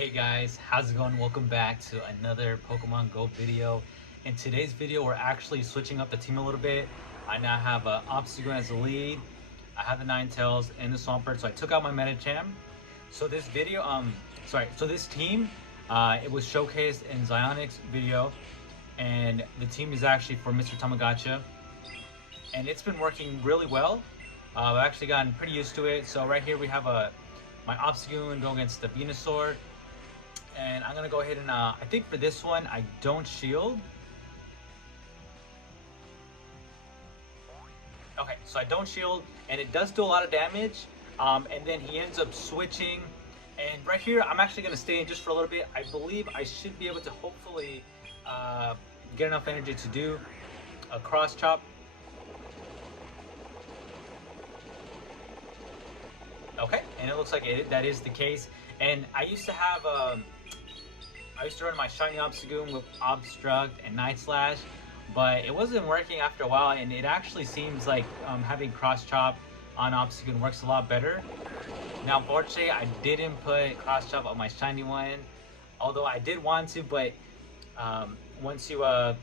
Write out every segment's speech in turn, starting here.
Hey guys, how's it going? Welcome back to another Pokemon Go video. In today's video, we're actually switching up the team a little bit. I now have Obstagoon as the lead. I have the Ninetales and the Swampert, so I took out my Medicham. So this video, so this team, it was showcased in Zionic's video, and the team is actually for Mr. Tamagotchi, and it's been working really well. I've actually gotten pretty used to it. So right here we have my Obstagoon go against the Venusaur. And I'm gonna go ahead and I think for this one I don't shield. Okay, so I don't shield, and it does do a lot of damage. And then he ends up switching, and right here I'm actually gonna stay in just for a little bit. I believe I should be able to hopefully get enough energy to do a cross chop. Okay, and it looks like that is the case. And I used to have I used to run my shiny Obstagoon with Obstruct and Night Slash, but it wasn't working after a while, and it actually seems like having Cross Chop on Obstagoon works a lot better. Now, unfortunately, I didn't put Cross Chop on my shiny one, although I did want to, but once you, I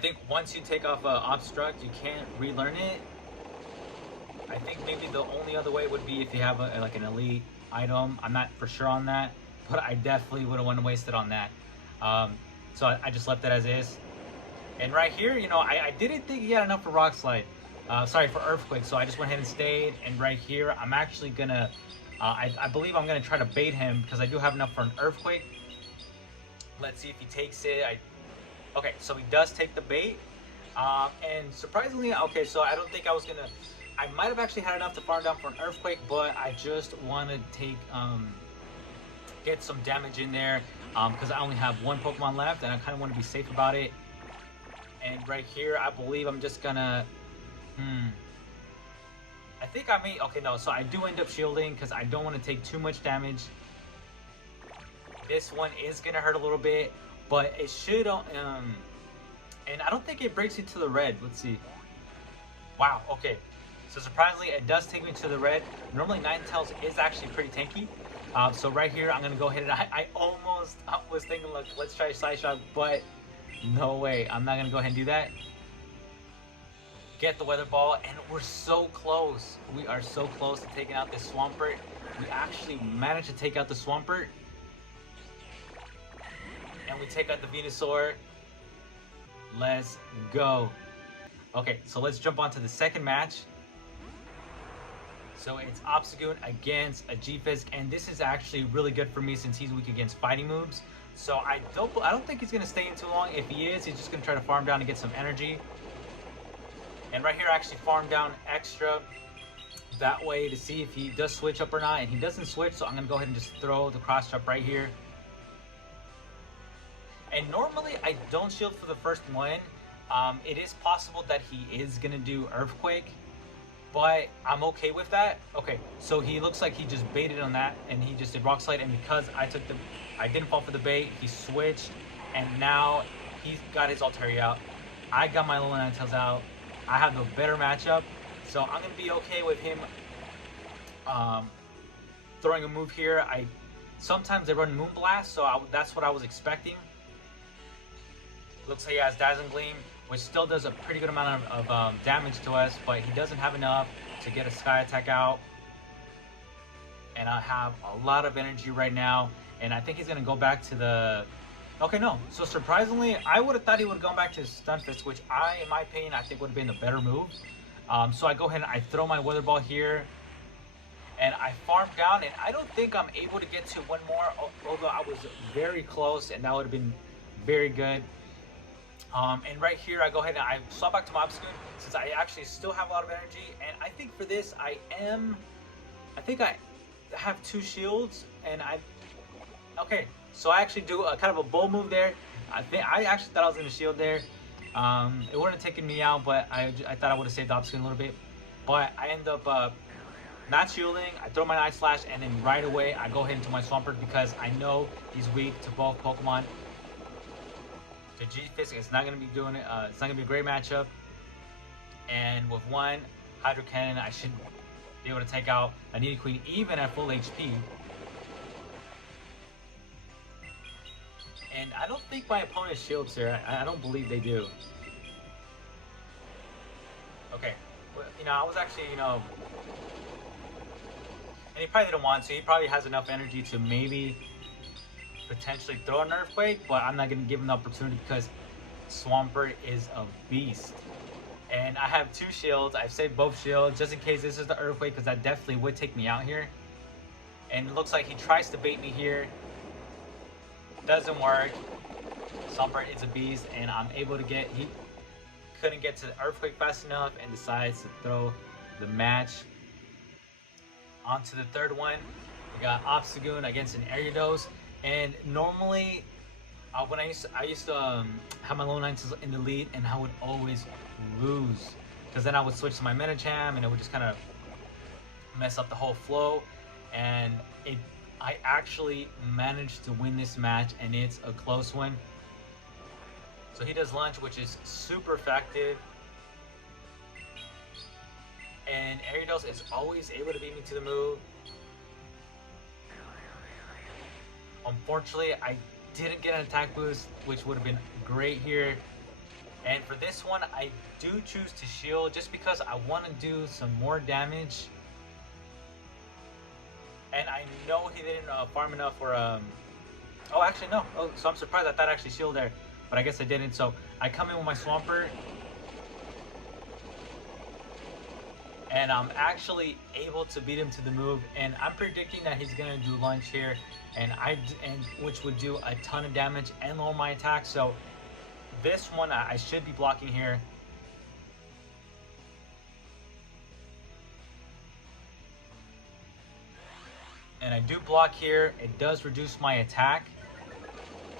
think once you take off Obstruct, you can't relearn it. I think maybe the only other way would be if you have like an elite item. I'm not for sure on that, but I definitely wouldn't want to waste it on that. So I just left it as is. And right here, you know, I didn't think he had enough for Rock Slide. Sorry, for Earthquake. So I just went ahead and stayed. And right here, I'm actually gonna, I believe I'm gonna try to bait him because I do have enough for an Earthquake. Let's see if he takes it. Okay, so he does take the bait. And surprisingly, okay, so I don't think I was gonna, I might have actually had enough to farm down for an Earthquake, but I just want to take, get some damage in there because I only have one Pokemon left, and I kind of want to be safe about it. And right here, I believe I'm just gonna, I think I may, okay, no, so I do end up shielding because I don't want to take too much damage. This one is gonna hurt a little bit, but it should, and I don't think it breaks into the red. Let's see. Wow, okay. So surprisingly, it does take me to the red. Normally, Ninetales is actually pretty tanky. So right here, I'm gonna go ahead and I almost was thinking, look, let's try a Side Shot, but no way. I'm not gonna go ahead and do that. Get the Weather Ball, and we're so close. We are so close to taking out this Swampert. We actually managed to take out the Swampert. And we take out the Venusaur. Let's go. Okay, so let's jump on to the second match. So it's Obstagoon against a G-Fisk, and this is actually really good for me since he's weak against fighting moves. So I don't think he's gonna stay in too long. If he is, he's just gonna try to farm down and get some energy. And right here, I actually farm down extra that way to see if he does switch up or not. And he doesn't switch, so I'm gonna go ahead and just throw the cross chop right here. And normally I don't shield for the first one. It is possible that he is gonna do Earthquake, but I'm okay with that. Okay, so he looks like he just baited on that, and he just did Rock Slide, and because I didn't fall for the bait, he switched, and now he's got his Altaria out. I got my little Ninetales out. I have the better matchup, so I'm gonna be okay with him throwing a move here. Sometimes they run Moonblast, so that's what I was expecting. Looks like he has Dazzling Gleam, which still does a pretty good amount of damage to us, but he doesn't have enough to get a Sky Attack out. And I have a lot of energy right now, and I think he's going to go back to the... Okay, no. So surprisingly, I would have thought he would have gone back to his Stunfisk, which in my opinion, I think would have been the better move. So I go ahead and I throw my Weather Ball here, and I farm down, and I don't think I'm able to get to one more, although I was very close, and that would have been very good. And right here, I go ahead and I swap back to my Obstagoon since I actually still have a lot of energy. And I think for this, I think I have 2 shields, and okay, so I actually do a kind of a bold move there. I actually thought I was going to shield there. It wouldn't have taken me out, but I thought I would have saved the Obstagoon a little bit. But I end up not shielding. I throw my Night Slash, and then right away, I go ahead into my Swampert because I know he's weak to both Pokemon. The G-Fisk is not going to be doing it. It's not going to be a great matchup. And with one Hydro Cannon, I should be able to take out a Nidoqueen even at full HP. don't think my opponent shields here. I don't believe they do. Okay, well, I was actually, and he probably didn't want to. He probably has enough energy to maybe potentially throw an earthquake, but I'm not going to give him the opportunity because Swampert is a beast. And I have 2 shields. I've saved both shields just in case this is the earthquake, because that definitely would take me out here. And it looks like he tries to bait me here. Doesn't work. Swampert is a beast, and I'm able to get... He couldn't get to the earthquake fast enough and decides to throw the match. On to the third one. We got Obstagoon against an Ariados. And normally, when I used to have my low 9s in the lead, and I would always lose, because then I would switch to my Medicham and it would just kind of mess up the whole flow. And I actually managed to win this match, and it's a close one. So he does lunge, which is super effective, and Ariados is always able to beat me to the move. Unfortunately, I didn't get an attack boost, which would have been great here. And for this one, I do choose to shield just because I want to do some more damage. And I know he didn't farm enough for... Oh, actually, no. Oh, so I'm surprised I thought I actually shielded there. But I guess I didn't. So I come in with my Swampert. And I'm actually able to beat him to the move. And I'm predicting that he's going to do lunge here. And which would do a ton of damage and lower my attack. So this one I should be blocking here. And I do block here. It does reduce my attack.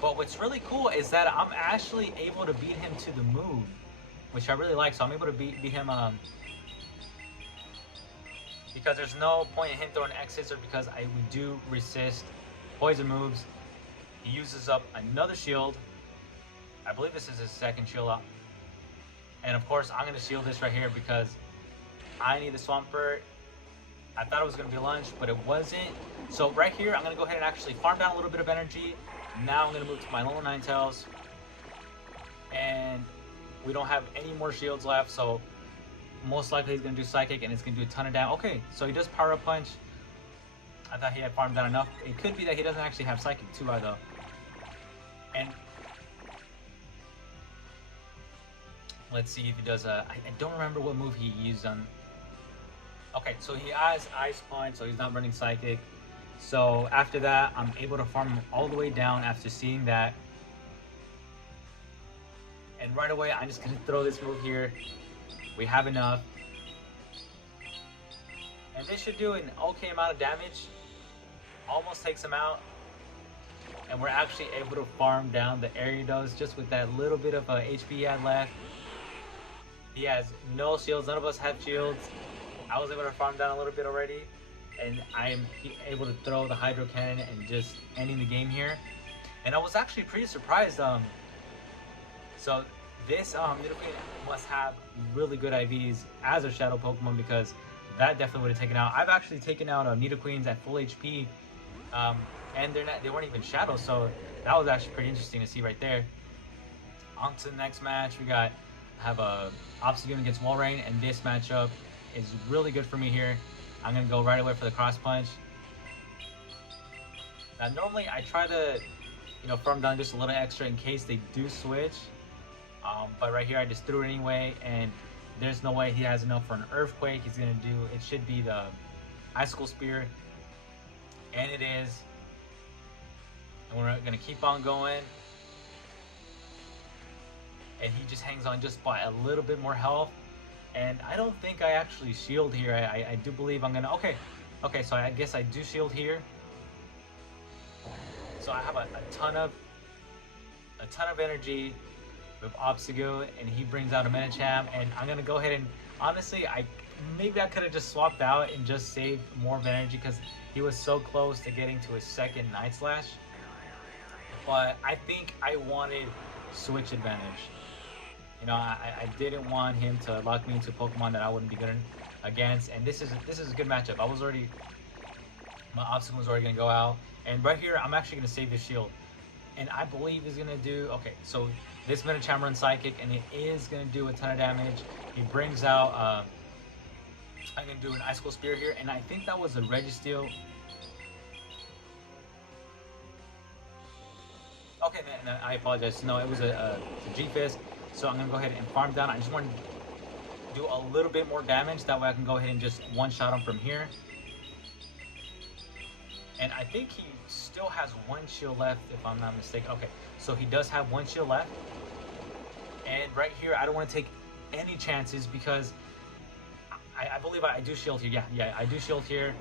But what's really cool is that I'm actually able to beat him to the move, which I really like. So I'm able to beat him because there's no point in him throwing X-Scissor, because we do resist poison moves. He uses up another shield. I believe this is his second shield up. And of course, I'm going to shield this right here because I need the Swampert. I thought it was going to be lunge, but it wasn't. So right here, I'm going to go ahead and actually farm down a little bit of energy. Now I'm going to move to my lower 9-tails. And we don't have any more shields left, so most likely he's going to do Psychic, and it's going to do a ton of damage. Okay, so he does Power Up Punch. I thought he had farmed down enough. It could be that he doesn't actually have Psychic too, though. And let's see if he does I don't remember what move he used on. Okay, so he has Ice Punch, so he's not running Psychic. So after that, I'm able to farm him all the way down after seeing that. And right away, I'm just going to throw this move here. We have enough. And this should do an okay amount of damage. Almost takes him out. And we're actually able to farm down the Ariados just with that little bit of HP he had left. He has no shields. None of us have shields. I was able to farm down a little bit already. And I'm able to throw the Hydro Cannon and just ending the game here. And I was actually pretty surprised. So this Nidoqueen must have really good IVs as a Shadow Pokemon, because that definitely would have taken out. I've actually taken out Nidoqueens at full HP, and they weren't even Shadow. So that was actually pretty interesting to see right there. On to the next match, we have a Obstagoon against Walrein, and this matchup is really good for me here. I'm gonna go right away for the Cross Punch. Now normally I try to, farm down just a little extra in case they do switch. But right here I just threw it anyway, and there's no way he has enough for an Earthquake. He's gonna do, it should be the Icicle Spear, and it is. And we're gonna keep on going. And he just hangs on just by a little bit more health. And I don't think I actually shield here. I do believe I'm gonna, okay, so I guess I do shield here. So I have a ton of energy with Obstagoon, and he brings out a Medicham, and I'm gonna go ahead and, honestly, maybe I could have just swapped out and just saved more of energy, because he was so close to getting to his second Night Slash. But I think I wanted switch advantage. I didn't want him to lock me into Pokemon that I wouldn't be good against, and this is a good matchup. My Obstacle was already gonna go out, and right here I'm actually gonna save his shield. and I believe he's gonna do okay. So this Medicham runs Psychic, and it is gonna do a ton of damage. He brings out. I'm gonna do an Icicle Spear here, and I think that was a Registeel. Okay, no, I apologize. No, it was a G-Fist. So I'm gonna go ahead and farm down. I just want to do a little bit more damage. That way I can go ahead and just one-shot him from here. And I think he still has one shield left, if I'm not mistaken. Okay, so he does have one shield left. And right here, I don't want to take any chances because I believe I do shield here. Yeah, I do shield here.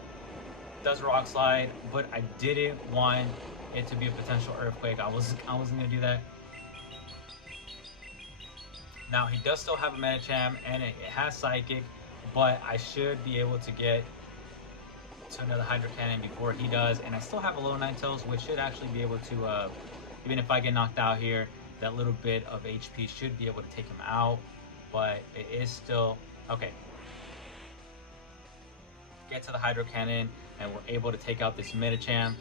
Does Rock Slide, but I didn't want it to be a potential Earthquake. I wasn't gonna do that. Now he does still have a Medicham and it has Psychic, but I should be able to get to another Hydro Cannon before he does, and I still have a low Ninetales, which should actually be able to, even if I get knocked out here, that little bit of HP should be able to take him out, but it is still okay. Get to the Hydro Cannon, and we're able to take out this Medicham.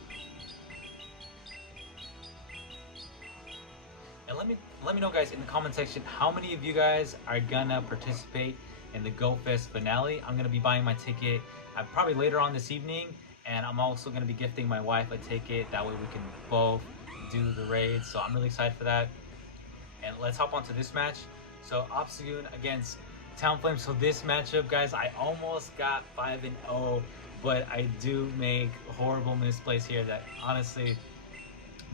And let me know, guys, in the comment section, how many of you guys are gonna participate in the Go Fest finale. I'm gonna be buying my ticket probably later on this evening, and I'm also gonna be gifting my wife a ticket. That way we can both do the raid. So I'm really excited for that. And let's hop onto this match. So Obstagoon against Talonflame. So this matchup, guys, I almost got 5-0, but I do make horrible misplays here. That honestly,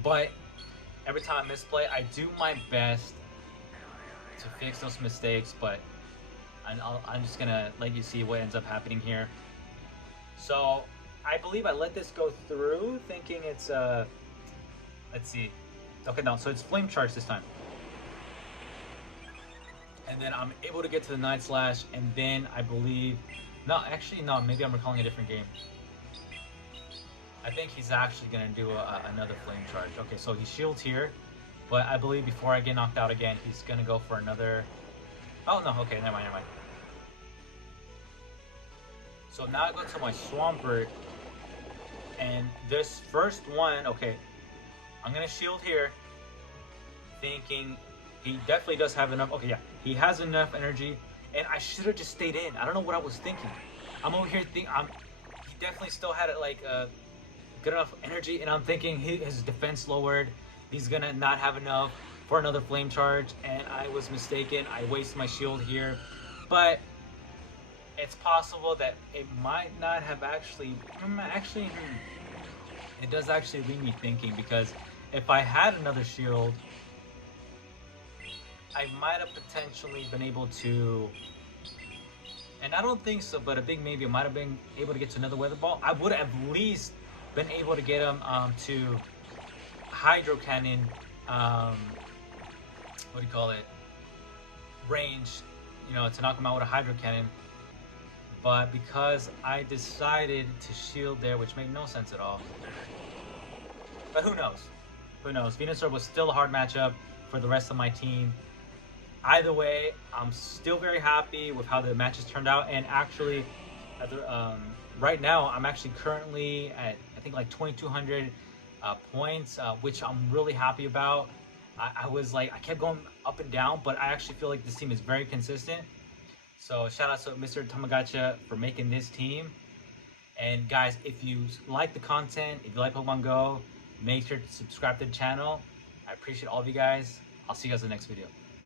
but every time I misplay, I do my best to fix those mistakes, but I'm just gonna let you see what ends up happening here. So I believe I let this go through thinking it's let's see. Okay, no, so it's Flame Charge this time. And then I'm able to get to the Night Slash, and then I believe, no, actually no, maybe I'm recalling a different game. I think he's actually gonna do another Flame Charge. Okay, so he shields here, but I believe before I get knocked out again, he's gonna go for another. Oh no, okay, never mind. So now I go to my Swampert, and this first one, okay, I'm gonna shield here, thinking he definitely does have enough. Okay, yeah, he has enough energy, and I should have just stayed in. I don't know what I was thinking. I'm over here thinking, he definitely still had it like good enough energy, and I'm thinking his defense lowered. He's gonna not have enough for another Flame Charge, and I was mistaken. I wasted my shield here, but it's possible that it might not have actually, it does actually leave me thinking, because if I had another shield, I might have potentially been able to, and I don't think so, but a big maybe, I might have been able to get to another Weather Ball. I would have at least been able to get him to Hydro Cannon, what do you call it, range, you know, to knock him out with a Hydro Cannon. But because I decided to shield there, which made no sense at all. But who knows? Who knows? Venusaur was still a hard matchup for the rest of my team. Either way, I'm still very happy with how the matches turned out. And actually, right now, I'm actually currently at, I think, like 2,200 points, which I'm really happy about. I was like, I kept going up and down, but I actually feel like this team is very consistent. So shout out to Mr. Tamagotchi for making this team. And guys, if you like the content, if you like Pokemon Go, make sure to subscribe to the channel. I appreciate all of you guys. I'll see you guys in the next video.